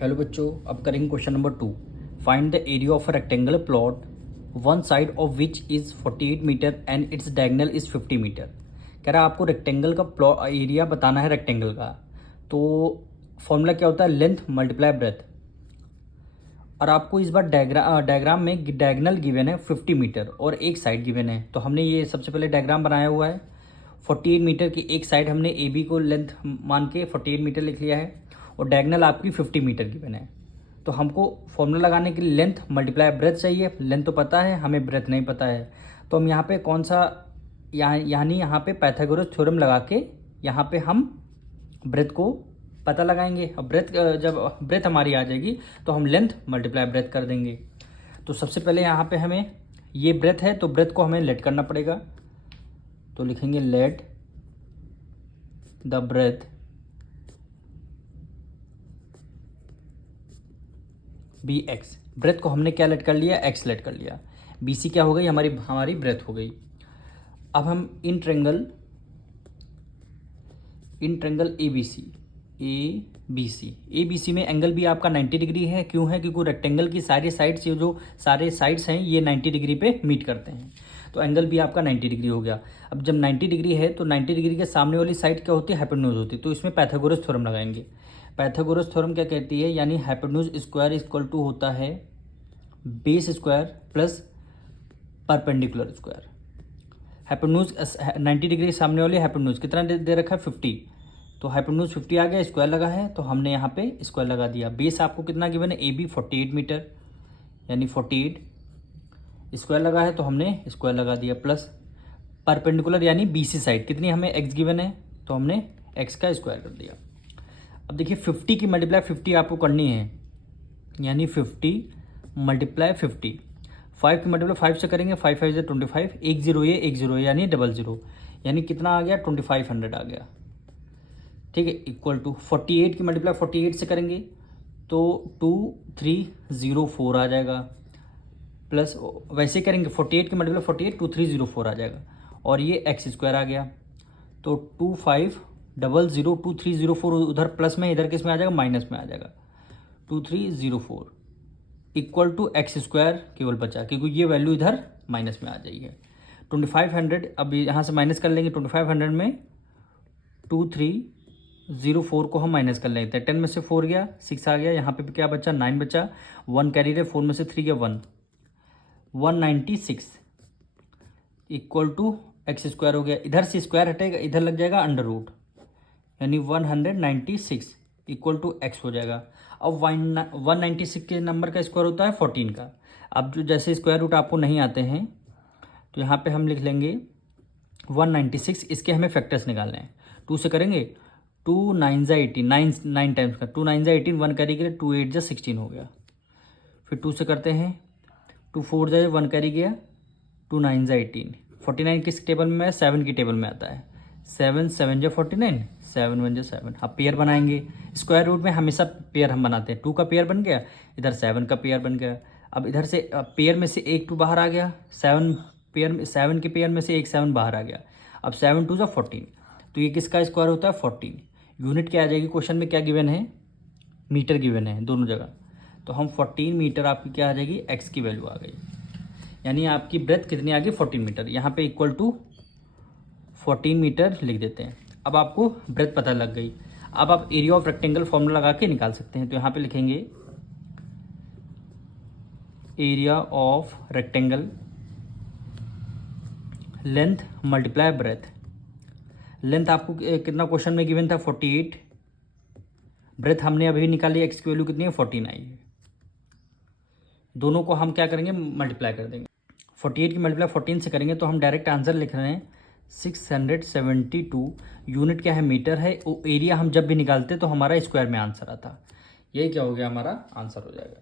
Hello बच्चों, अब करेंगे question number 2। Find the area of a rectangular plot one side of which is 48 metre and its diagonal is 50 metre. कह रहा है आपको रेक्टेंगल का प्लॉट एरिया बताना है रेक्टेंगल का। तो फॉर्मूला क्या होता है? Length multiply breath. और आपको इस बार डायग्राम में डायगोनल गिवन है 50 मीटर और एक साइड गिवन है। तो हमने ये सबसे पहले डायग्राम बनाया हुआ है। 48 मीटर की एक साइड हमने ए बी को लेंथ मान के 48 मीटर लिख लिया है और डायगोनल आपकी 50 मीटर गिवन है। तो हमको फॉर्मूला लगाने के लिए लेंथ मल्टीप्लाई ब्रेथ चाहिए। लेंथ तो पता है, हमें ब्रेथ नहीं पता है। तो हम यहाँ पे कौन सा यानी यहाँ पे पाइथागोरस थ्योरम लगा के यहाँ पे हम ब्रेथ को पता लगाएंगे। अब ब्रेथ जब ब्रेथ हमारी आ जाएगी तो हम लेंथ मल्टीप्लाई ब्रेथ कर देंगे। तो सबसे पहले यहाँ पे हमें ये ब्रेथ है तो ब्रेथ को हमें लेट करना पड़ेगा। तो लिखेंगे let the breadth be x. Breadth को हमने क्या लेट कर लिया? एक्स लेट कर लिया। बी सी क्या हो गई? हमारी ब्रेथ हो गई। अब हम in triangle A B C में एंगल भी आपका 90 डिग्री है। क्यों है? क्योंकि रेक्टेंगल की सारी साइड्स, ये जो सारे साइड्स हैं ये 90 डिग्री पे मीट करते हैं। तो एंगल भी आपका 90 डिग्री हो गया। अब जब 90 डिग्री है तो 90 डिग्री के सामने वाली साइड क्या होती है? हाइपोटेन्यूज होती है। तो इसमें पाइथागोरस थ्योरम लगाएंगे। पाइथागोरस थ्योरम क्या कहती है? यानी हाइपोटेन्यूज स्क्वायर इक्वल टू होता है base square plus perpendicular square. Hypotenuse 90 degree सामने वाली हाइपोटेन्यूज कितना दे रखा है? 50। तो हाइपोटेन्यूज 50 आ गया, स्क्वायर लगा है तो हमने यहाँ पे स्क्वायर लगा दिया। बेस आपको कितना गिवन है? ए बी 48 मीटर यानी 48 स्क्वायर लगा है तो हमने स्क्वायर लगा दिया प्लस परपेंडिकुलर यानी बी सी साइड कितनी हमें एक्स गिवन है तो हमने एक्स का स्क्वायर कर दिया। अब देखिए 50 की मल्टीप्लाई 50 आपको करनी है यानी 50 मल्टीप्लाई 50। 5 की मल्टीप्लाई 5 से करेंगे, 5 5 से 25, एक जीरो ये यानी 00 यानी कितना आ गया? 2500 आ गया। ठीक है, इक्वल टू 48 की मल्टीप्लाई 48 से करेंगे तो 2304 आ जाएगा प्लस वैसे करेंगे 48 की मल्टीप्लाई 48 2304 आ जाएगा और ये एक्स स्क्वायर आ गया। तो 2304 उधर प्लस में, इधर किस में आ जाएगा? माइनस में आ जाएगा। 2304 इक्वल टू एक्स स्क्वायर केवल बचा क्योंकि ये वैल्यू इधर माइनस में आ जाएगी। 2500 अब यहाँ से माइनस कर लेंगे। 2500 में 2304 को हम माइनस कर लेते हैं। 10 में से 4 गया, 6 आ गया। यहाँ पे क्या बचा? 9 बचा। 1 कैरी रहे, 4 में से 3 गया 1, 196 इक्वल टू एक्स स्क्वायर हो गया। इधर से स्क्वायर हटेगा, इधर लग जाएगा अंडर रूट यानी 196 इक्वल टू एक्स हो जाएगा। अब 196 के नंबर का स्क्वायर होता है 14 का। अब जो जैसे स्क्वायर रूट आपको नहीं आते हैं तो यहाँ पे हम लिख लेंगे 196। इसके हमें फैक्टर्स निकालने हैं। 2 से करेंगे 2 9 जा 18, 9 टाइम्स का 2 9 जा 18, 1 कैरी गया 2 8 जा 16 हो गया। फिर 2 से करते हैं 2 4 जा 1 कैरी गया 2 9 जा 18। 49 किस टेबल में है? 7 की टेबल में आता है। 7 7 जा 49, 7 1 जा 7। अब पेयर बनाएंगे। स्क्वायर रूट में हमेशा पेयर हम बनाते हैं। 2 का पेयर बन गया, इधर 7 का पेयर बन गया। अब इधर से पेयर में से एक 2 बाहर आ गया। 7 के पेयर में से एक 7 बाहर आ गया। अब 7 2 जा 14। तो ये किसका स्क्वायर होता है? 14। यूनिट क्या आ जाएगी? क्वेश्चन में क्या गिवन है? मीटर गिवन है दोनों जगह। तो हम 14 मीटर आपकी क्या आ जाएगी? एक्स की वैल्यू आ गई। यानी आपकी ब्रेथ कितनी आ गई? 14 मीटर। यहाँ पे इक्वल टू 14 मीटर लिख देते हैं। अब आपको ब्रेथ पता लग गई। अब आप एरिया ऑफ रेक्टेंगल फॉर्मूला लगा के निकाल सकते हैं। तो यहाँ पे लिखेंगे area of rectangle length multiply breath. Length आपको कितना क्वेश्चन में गिवन था? 48। ब्रेथ हमने अभी निकाली, एक्स की वैल्यू कितनी है? 14 आई है। दोनों को हम क्या करेंगे? मल्टीप्लाई कर देंगे। 48 की मल्टीप्लाई 14 से करेंगे तो हम डायरेक्ट आंसर लिख रहे हैं 672। यूनिट क्या है? मीटर है। एरिया हम जब भी निकालते तो हमारा स्क्वायर में आंसर आता। यही क्या हो गया? हमारा आंसर हो जाएगा।